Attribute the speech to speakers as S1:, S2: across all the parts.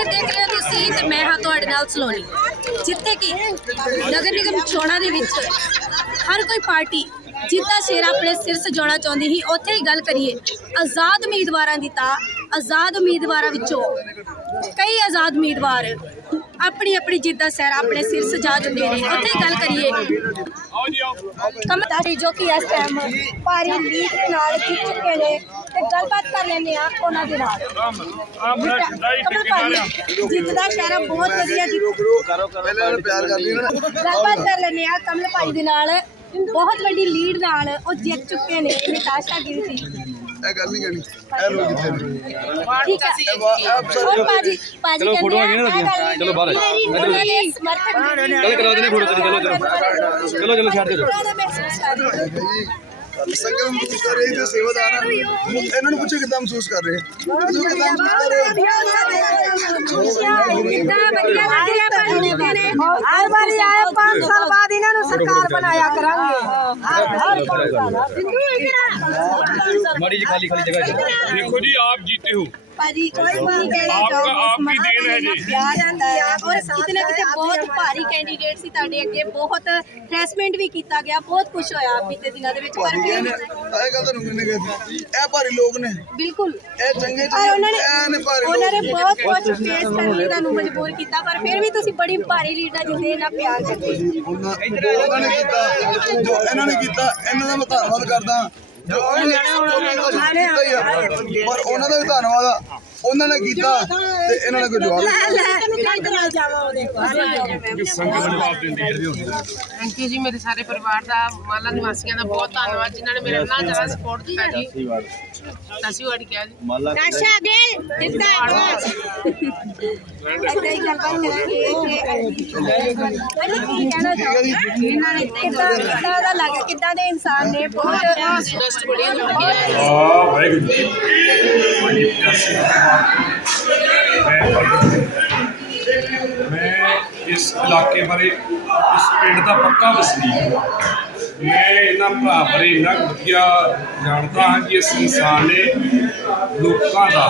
S1: ਤਸਵੀਰ ਦੇਖ ਰਹੇ ਹੋ ਤੁਸੀਂ ਤੇ ਮੈਂ ਹਾਂ ਤੁਹਾਡੇ ਨਾਲ ਸਲੋਨੀ, ਜਿੱਥੇ ਕਿ ਨਗਰ ਨਿਗਮ ਚੋਣਾਂ ਦੇ ਵਿੱਚ ਹਰ ਕੋਈ ਪਾਰਟੀ ਜਿੱਦਾਂ ਸ਼ੇਰ ਆਪਣੇ ਸਿਰ ਸਜਾਉਣਾ ਚਾਹੁੰਦੀ ਸੀ। ਉੱਥੇ ਹੀ ਗੱਲ ਕਰੀਏ ਆਜ਼ਾਦ ਉਮੀਦਵਾਰਾਂ ਦੀ ਤਾਂ ਆਜ਼ਾਦ ਉਮੀਦਵਾਰਾਂ ਵਿੱਚੋਂ ਕਈ ਆਜ਼ਾਦ ਉਮੀਦਵਾਰ ਆਪਣੀ ਆਪਣੀ ਜਿੱਤ ਦਾ ਸਿਰ ਆਪਣੇ ਸਿਰ ਸਜਾ ਦਿੰਦੇ ਨੇ। ਉੱਥੇ ਹੀ ਗੱਲ ਕਰੀਏ ਕਮਤਾਰੀ ਜੋ ਕਿ ਇਸ ਟਾਈਮ ਭਾਰੀ ਲੀਡ ਦੇ ਨਾਲ ਜਿੱਤ ਚੁੱਕੇ ਨੇ ਤੇ ਗੱਲਬਾਤ ਕਰ ਲੈਂਦੇ ਆ ਉਹਨਾਂ ਦੇ ਨਾਲ। ਕਮਲ ਭਾਜੀ ਜਿੱਤ ਦਾ ਸ਼ਹਿਰਾ ਬਹੁਤ ਵਧੀਆ ਗੱਲਬਾਤ ਕਰ ਲੈਂਦੇ ਆ ਕਮਲ ਭਾਈ ਦੇ ਨਾਲ। ਬਹੁਤ ਵੱਡੀ ਲੀਡ ਨਾਲ ਉਹ ਜਿੱਤ ਚੁੱਕੇ ਨੇ ਨਿਤਾਸ਼ਾ ਗਿਰੀ ਜੀ।
S2: ਇਹ ਗੱਲ ਨਹੀਂ ਕਹਿਣੀ ਇਹ ਲੋਕ ਕਿੱਥੇ ਨੇ
S1: ਠੀਕ ਹੈ और पाजी चलो फोटो आ गई ना चलो बाहर चलो करा देने फोटो चलो चलो चलो चलो छाड़ दो
S2: ਸੰਗਤ ਮਹਿਸੂਸ ਕਰ ਰਹੀ ਤੇ ਸੇਵਾਦਾਰ ਇਹਨਾਂ ਨੂੰ ਪੁੱਛੋ ਕਿੱਦਾਂ ਮਹਿਸੂਸ ਕਰ ਰਹੇ
S1: ਹਰ ਵਾਰੀ ਆਏ 5 ਸਾਲ ਬਾਅਦ ਇਹਨਾਂ ਨੂੰ ਸਰਕਾਰ ਬਣਾਇਆ ਕਰਾਂਗੇ।
S3: बड़ी जी खाली खाली जगह है। देखो जी आप जीते हो
S1: पाजी कोई नहीं कहना
S3: आपकी देन है जी।
S1: और कितने कितने बहुत भारी कैंਡੀਡੇਟ ਸੀ ਤੁਹਾਡੇ ਅੱਗੇ, ਬਹੁਤ ਹਰੈਸਮੈਂਟ ਵੀ ਕੀਤਾ ਗਿਆ, ਬਹੁਤ ਕੁਝ ਹੋਇਆ ਬੀਤੇ ਦਿਨਾਂ ਦੇ ਵਿੱਚ। ਪਰ
S2: ਇਹ ਗੱਲ ਤਾਂ ਨਹੀਂ ਕਹਿੰਦੇ ਇਹ ਭਾਰੀ ਲੋਕ ਨੇ
S1: ਬਿਲਕੁਲ
S2: ਇਹ ਚੰਗੇ
S1: ਉਹਨਾਂ ਨੇ ਬਹੁਤ ਕੁਝ ਫੇਸ ਕਰਨ ਲਈ ਤੁਹਾਨੂੰ ਮਜਬੂਰ ਕੀਤਾ, ਪਰ ਫਿਰ ਵੀ ਤੁਸੀਂ ਬੜੀ ਭਾਰੀ ਲੀਡ ਨਾਲ ਜਿੱਤੇ ਨਾ ਪਿਆਰ ਕਰਦੇ।
S2: ਉਹਨਾਂ ਨੇ ਕੀਤਾ ਜੋ ਇਹਨਾਂ ਨੇ ਕੀਤਾ, ਇਹਨਾਂ ਦਾ ਮੈਂ ਧੰਨਵਾਦ ਕਰਦਾ ਜੋ ਪਰ ਉਹਨਾਂ ਦਾ ਵੀ ਧੰਨਵਾਦ ਆ ਉਹਨਾਂ ਨੇ ਕੀਤਾ ਤੇ ਇਹਨਾਂ ਨੇ ਕੋਈ ਜਵਾਬ
S4: ਥੈਂਕ ਯੂ ਜੀ। ਮੇਰੇ ਸਾਰੇ ਪਰਿਵਾਰ ਦਾ, ਮਾਲਾ ਨਿਵਾਸੀਆਂ ਦਾ ਬਹੁਤ ਧੰਨਵਾਦ ਜਿਨ੍ਹਾਂ ਨੇ ਮੇਰੇ ਨਾਲ ਜ਼ਿਆਦਾ ਸਪੋਰਟ ਕੀਤਾ ਜੀ। ਸਸੀ ਵਾੜੀ ਕਿਹਾ ਜੀ
S1: ਨਾਸ਼ਾ ਦਿਲ ਦਿੱਤਾ ਐਦਾਂ ਹੀ ਗੱਲਬਾਤ ਕਰਾਂਗੇ। ਇਹਨਾਂ ਨੇ ਕਿੱਦਾਂ ਦਾ ਲੱਗ ਕਿੱਦਾਂ ਦੇ ਇਨਸਾਨ ਨੇ ਬਹੁਤ
S4: ਇੰਟਰਸਟ ਬੜੀ ਲੱਗੀ
S3: वाहिगुरू जी मैं इस इलाके बारे इस पिंड का पक्का वसनीक मैं इन्होंने भरा बारे इन्ना वधिया जानता हाँ कि इस इंसान ने लोगों का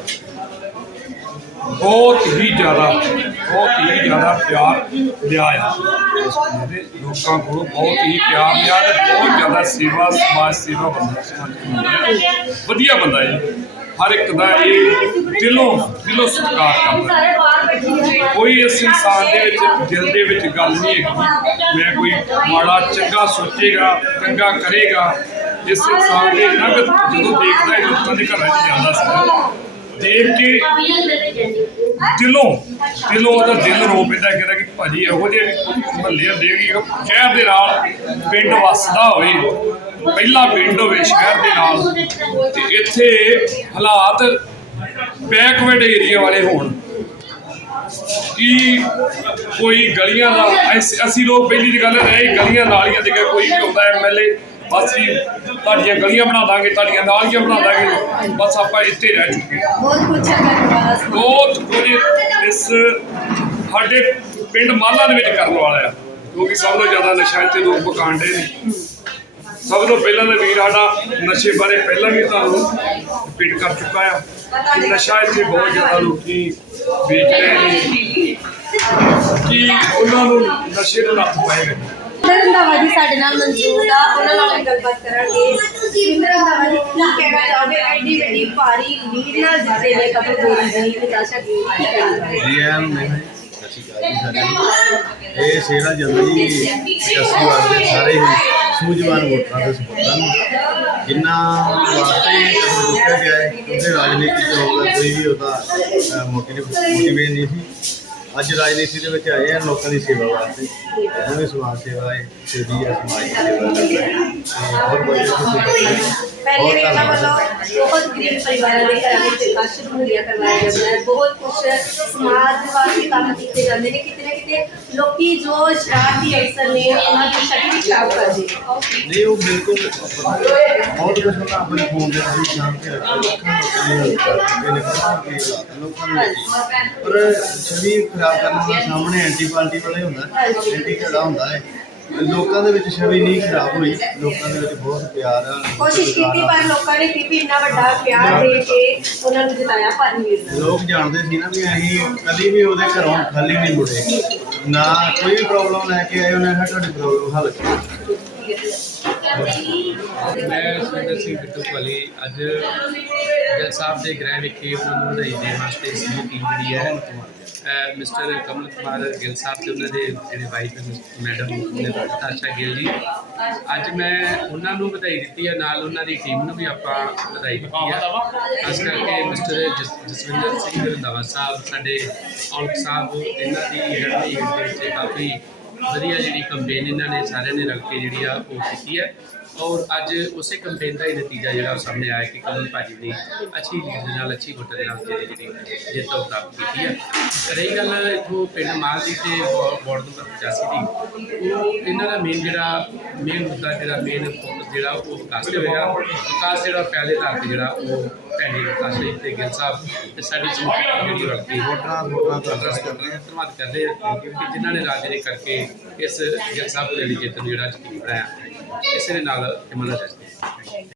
S3: बहुत ही ज़्यादा प्यार लिया है। लोगों को बहुत ही प्यार लिया बहुत ज़्यादा सेवा समाज सेवा बंदा वधिया बंदा है। हर एक का ये दिलों सत्कार करता। कोई इस इंसान के दिल के गल नहीं है मैं कोई माड़ा चंगा सोचेगा चंगा करेगा। इस इंसान के नगद जो देखता है लोगों के घर जाता देख के दिलों दिल रो पैदा कहता कि भाजी यहो ਜਿਹੇ ਮਹੱਲੇ ਹੁੰਦੇ कि शहर के नाल पिंड वसदा होवे पहला पिंड होवे शहर के नाल ते इत्थे हालात बैकवर्ड एरिया वाले होण कि कोई गलियां दा असी लोग पहली गल रही गलियां नालियां दे कोई भी होंदा MLA बस जी ਤੁਹਾਡੀਆਂ गलियां बना देंगे ਤੁਹਾਡੀਆਂ नालियां बना देंगे बस आप इत्थे रह चुके बहुत कुछ इस साडे पिंड माला दे विच करन वाला है क्योंकि सब तो ज़्यादा नशा इत्थे लोग पकाण डे ने। सब तो पहला तो वीर साडा नशे बारे पहला भी तुहानूं रिपीट कर चुका है कि नशा इत्थे बहुत ज़्यादा लोग बेच रहे हैं कि उन्होंने नशे नूं नੱਥ पाएगा।
S1: ਰੰਧਾਵਾ ਜੀ ਸਾਡੇ ਨਾਲ ਮੌਜੂਦ ਆ, ਉਹਨਾਂ ਨਾਲ ਗੱਲਬਾਤ ਕਰਾਂਗੇ। ਰੰਧਾਵਾ ਜੀ ਕੀ ਕਹਿਣਾ ਚਾਹੋਗੇ ਐਡੀ ਵੱਡੀ ਭਾਰੀ ਲੀਡ ਨਾਲ ਜਿੱਤੇ ਨੇ ਕਮਲ ਗੋਰੀ ਜੀ ਨਿਤਾਸ਼ਾ ਗਿਰੀ
S5: ਜੀ ਐਨ ਨਹੀਂ ਇਹ ਸ਼ੇਰਾ ਜਲਦੀ ਸਿਆਸੀ ਵਾਸਤੇ ਸਾਰੇ ਹੀ ਸੂਝਵਾਨ ਵੋਟਰਾਂ ਦੇ ਸਪੋਰਟਰਾਂ ਨੂੰ ਜਿੰਨਾ ਵਾਸਤੇ ਚੁੱਕਿਆ ਗਿਆ ਹੈ ਕਿਉਂਕਿ ਰਾਜਨੀਤੀ ਚ ਹੋਗਾ ਕੋਈ ਵੀ ਉਹਦਾ ਮੋਟੀਵੇਟ ਨਹੀਂ ਸੀ। ਅੱਜ ਰਾਜਨੀਤੀ ਦੇ ਵਿੱਚ ਆਏ ਆ ਲੋਕਾਂ ਦੀ ਸੇਵਾ ਵਾਸਤੇ ਉਹਦੀ ਸਮਾਜ ਸੇਵਾ ਹੈ ਸਿੱਧੀ ਹੈ ਸਮਾਜ ਦੀ ਸੇਵਾ ਕਰਦਾ ਹੈ ਬਹੁਤ ਵਧੀਆ
S1: ਪਹਿਲੇ ਵੀ ਇਹਨਾਂ ਵੱਲੋਂ ਬਹੁਤ ਗਰੀਬ ਪਰਿਵਾਰਾਂ ਦੇ ਘਰਾਂ ਵਿੱਚ ਰਾਸ਼ਨ ਮੁਹੱਈਆ ਕਰਵਾਇਆ ਜਾਂਦਾ ਹੈ। ਬਹੁਤ ਕੁਝ ਸਮਾਜ ਵਾਸਤੇ ਕੰਮ ਕੀਤੇ ਜਾਂਦੇ ਨੇ। ਕਿਤੇ ਨਾ ਕਿਤੇ ਲੋਕੀ ਜੋ ਸ਼ਰਾਰਤੀ ਅਫਸਰ ਨੇ ਉਹਨਾਂ ਦੀ ਛੱਡੀ ਵੀ ਖਰਾਬ ਕਰਦੇ
S5: ਨਹੀਂ ਉਹ ਬਿਲਕੁਲ ਬਹੁਤ ਕੁਝ ਉਹਨਾਂ ਆਪਣੇ ਫੋਨ ਦੇ ਰਾਹੀਂ ਸ਼ਾਮ ਕੇ ਰੱਖਦੇ ਲੋਕਾਂ ਨੂੰ ਪਰ ਛਵੀ ਖਰਾਬ ਕਰਨ ਦਾ ਸਾਹਮਣੇ ਐਂਟੀ ਪਾਰਟੀ ਵਾਲੇ ਹੁੰਦਾ ਐਂਟੀ ਕਿਹੜਾ ਹੁੰਦਾ ਹੈ ਲੋਕਾਂ ਦੇ ਵਿੱਚ ਛਵੀ ਨਹੀਂ ਖਰਾਬ ਹੋਈ, ਲੋਕਾਂ ਦੇ ਵਿੱਚ ਬਹੁਤ ਪਿਆਰ ਆ।
S1: ਕੋਸ਼ਿਸ਼ ਕੀਤੀ ਪਰ ਲੋਕਾਂ ਨੇ ਕੀਤੀ ਇੰਨਾ ਵੱਡਾ ਪਿਆਰ ਦੇ ਕੇ ਉਹਨਾਂ ਨੂੰ ਜਿਤਾਇਆ ਭਾਜੀ ਵੀਰ
S5: ਲੋਕ ਜਾਣਦੇ ਸੀ ਨਾ ਵੀ ਅਸੀਂ ਕਦੀ ਵੀ ਉਹਦੇ ਘਰੋਂ ਖਾਲੀ ਨਹੀਂ ਮੁੜੇ, ਨਾ ਕੋਈ ਵੀ ਪ੍ਰੋਬਲਮ ਲੈ ਕੇ ਆਏ ਉਹਨੇ ਕਿਹਾ ਤੁਹਾਡੀ ਪ੍ਰੋਬਲਮ ਹੱਲ ਕਰੋ।
S6: ਮੈਂ ਸੁਰਿੰਦਰ ਸਿੰਘ ਬਿੱਟੂ ਵਾਲੀ ਅੱਜ ਗਿੱਲ ਸਾਹਿਬ ਦੇ ਗ੍ਰਹਿ ਵਿਖੇ ਉਹਨਾਂ ਨੂੰ ਵਧਾਈ ਦੇਣ ਵਾਸਤੇ ਸਮੂਹ ਟੀਮ ਜਿਹੜੀ ਹੈ ਮਿਸਟਰ ਕਮਲ ਕੁਮਾਰ ਗਿੱਲ ਸਾਹਿਬ ਤੇ ਉਹਨਾਂ ਦੇ ਜਿਹੜੇ ਵਾਈਫ ਮੈਡਮ ਨਤਾਸ਼ਾ ਗਿੱਲ ਜੀ, ਅੱਜ ਮੈਂ ਉਹਨਾਂ ਨੂੰ ਵਧਾਈ ਦਿੱਤੀ ਹੈ, ਨਾਲ ਉਹਨਾਂ ਦੀ ਟੀਮ ਨੂੰ ਵੀ ਆਪਾਂ ਵਧਾਈ ਦਿੱਤੀ ਹੈ। ਖਾਸ ਕਰਕੇ ਮਿਸਟਰ ਜਸਵਿੰਦਰ ਸਿੰਘ ਰੰਧਾਵਾ ਸਾਹਿਬ, ਸਾਡੇ ਔਲਖ ਸਾਹਿਬ, ਇਹਨਾਂ ਦੀ ਰਣਨੀਤੀ ਦੇ ਵਿੱਚ ਕਾਫੀ ਵਧੀਆ ਜਿਹੜੀ ਕੰਪੇਨ ਇਹਨਾਂ ਨੇ ਸਾਰਿਆਂ ਨੇ ਰਲ ਕੇ ਜਿਹੜੀ ਆ ਉਹ ਕੀਤੀ ਹੈ, ਔਰ ਅੱਜ ਉਸੇ ਕੰਪੇਨ ਦਾ ਹੀ ਨਤੀਜਾ ਜਿਹੜਾ ਉਹ ਸਾਹਮਣੇ ਆਇਆ ਕਿ ਕਮਲ ਭਾਜੀ ਨੇ ਅੱਛੀ ਲੀਡ ਦੇ ਨਾਲ, ਅੱਛੀ ਵੋਟਾਂ ਦੇ ਨਾਲ ਜਿਹੜੀ ਜਿੱਤ ਉਹ ਪ੍ਰਾਪਤ ਕੀਤੀ ਹੈ। ਰਹੀ ਗੱਲ ਇੱਥੋਂ ਪਿੰਡ ਮਾਲ ਦੀ ਤੇ ਵਾਰਡ ਨੰਬਰ 85 ਦੀ, ਉਹ ਇਹਨਾਂ ਦਾ ਮੇਨ ਮੁੱਦਾ ਮੇਨ ਫੋਕਸ ਜਿਹੜਾ ਉਹ ਵਿਕਾਸ ਤੇ ਹੋਏਗਾ। ਵਿਕਾਸ ਜਿਹੜਾ ਪਹਿਲੇ ਧਾਰ ਤੇ ਜਿਹੜਾ ਉਹ ਭੈਣੀ ਵਿਕਾਸ ਲਈ ਤੇ ਗਿੱਲ ਸਾਹਿਬ ਤੇ ਸਾਡੀ ਸਮੂਹ ਜਿਹੜੀ ਵਰਤੀ ਧੰਨਵਾਦ ਕਰਦੇ ਹਾਂ ਕਿ ਜਿਨ੍ਹਾਂ ਨੇ ਰਾਜਨੀਤੀ ਕਰਕੇ ਇਸ ਗਿੱਲ ਸਾਹਿਬ ਦੀ ਜਿੱਤ ਨੂੰ ਜਿਹੜਾ ਯਕੀਨੀ ਬਣਾਇਆ। ਇਸੇ ਦੇ ਨਾਲ ਇਹ ਮੰਨਣਾ ਚਾਹੀਦਾ।